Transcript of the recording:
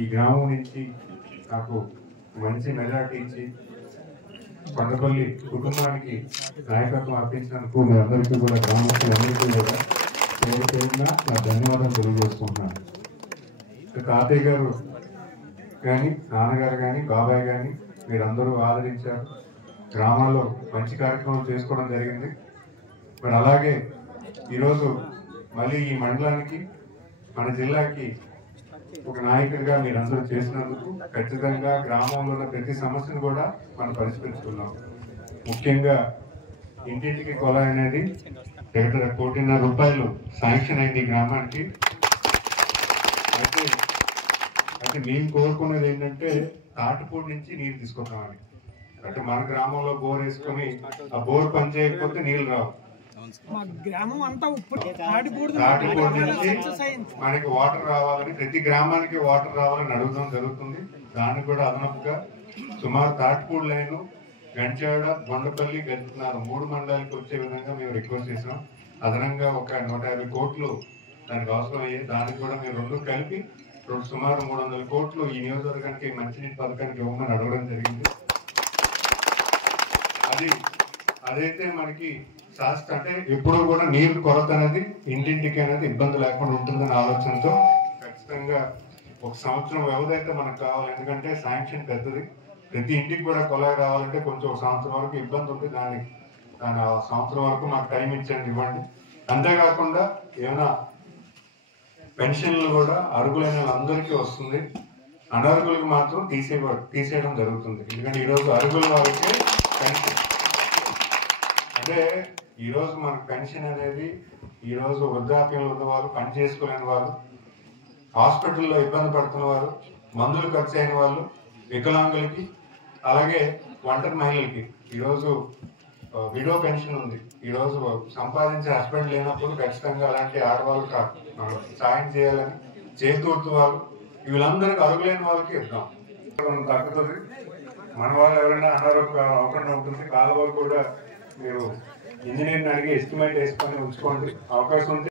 ఈ గ్రామం నుంచి నాకు మంచి మెజార్టీ ఇచ్చి కొండపల్లి కుటుంబానికి నాయకత్వం అర్పించినందుకు మీ అందరికీ కూడా గ్రామస్తులందరికీ కూడా పేరు పేరున నా ధన్యవాదాలు తెలియజేసుకుంటున్నాను. తాతయ్య గారు కానీ నాన్నగారు కానీ బాబాయ్ కానీ మీరందరూ ఆదరించారు. గ్రామాల్లో మంచి కార్యక్రమం చేసుకోవడం జరిగింది. మరి అలాగే ఈరోజు మళ్ళీ ఈ మండలానికి మన జిల్లాకి ఒక నాయకుడిగా మీరందరూ చేసినందుకు ఖచ్చితంగా గ్రామంలో ఉన్న ప్రతి సమస్యను కూడా మనం పరిష్కరించుకున్నాం. ముఖ్యంగా ఇంటింటికి కొలాయి అనేది 1.5 కోట్ల రూపాయలు శాంక్షన్ అయింది ఈ గ్రామానికి. అయితే మేము కోరుకునేది ఏంటంటే తాటిపూడి నుంచి నీళ్ళు తీసుకుంటామని. అంటే మన గ్రామంలో బోర్ వేసుకొని ఆ బోర్ పని చేయకపోతే నీళ్ళు రావు. తాటిపూడి నుంచి మనకి వాటర్ రావాలని, ప్రతి గ్రామానికి వాటర్ రావాలని అడగడం జరుగుతుంది. దానికి కూడా అదనపుగా సుమారు తాటిపూడి లైన్ గంచాడ, బొండపల్లి, గంటున్నారు 3 మండలాలకు వచ్చే విధంగా మేము రిక్వెస్ట్ చేసాం. అదనంగా ఒక 150 కోట్లు దానికి అవసరం అయ్యాయి. దానికి కూడా మేము 2 కలిపి సుమారు 300 కోట్లు ఈ నియోజకవర్గానికి మంచినీటి పథకానికి ఇవ్వమని అడగడం జరిగింది. అదైతే మనకి శాస్త్ర అంటే ఎప్పుడు కూడా నీరు కొరత అనేది ఇంటింటికి అనేది ఇబ్బంది లేకుండా ఉంటుందనే ఆలోచనతో ఖచ్చితంగా 1 సంవత్సరం వ్యవధి అయితే మనకు కావాలి. ఎందుకంటే శాంక్షన్ పెద్దది. ప్రతి ఇంటికి కూడా కొలాయి రావాలంటే కొంచెం 1 సంవత్సరం వరకు ఇబ్బంది ఉంది. దాని సంవత్సరం వరకు మాకు టైం ఇవ్వండి. అంతేకాకుండా ఏమైనా పెన్షన్లు కూడా అర్హులైన వాళ్ళందరికీ వస్తుంది. అనర్హులకు మాత్రం తీసేయడం జరుగుతుంది. ఎందుకంటే ఈరోజు అర్హుల వారికి పెన్షన్ అంటే ఈరోజు మనకు పెన్షన్ అనేది ఈరోజు వృద్ధాప్యంలో ఉన్న వాళ్ళు, పని చేసుకోలేని వాళ్ళు, హాస్పిటల్లో ఇబ్బంది పడుతున్న వారు, మందులు ఖర్చు అయిన వాళ్ళు, వికలాంగులకి, అలాగే ఒంటరి మహిళలకి ఈరోజు విడో పెన్షన్ ఉంది. ఈరోజు సంపాదించే హస్బెండ్ లేనప్పుడు ఖచ్చితంగా అలాంటి ఆడవాళ్ళు సాయం చేయాలని చేతూర్తు వాళ్ళు వీళ్ళందరికీ అర్హులైన వాళ్ళకి ఇద్దాం. తగ్గుతుంది. మన వాళ్ళు ఎవరైనా అనారోగ్యం అవ్వకుండా ఉంటుంది. కాలువలు కూడా మీరు ఇంజనీర్ని అడిగి ఎస్టిమేట్ వేసుకొని ఉంచుకోండి. అవకాశం ఉంటే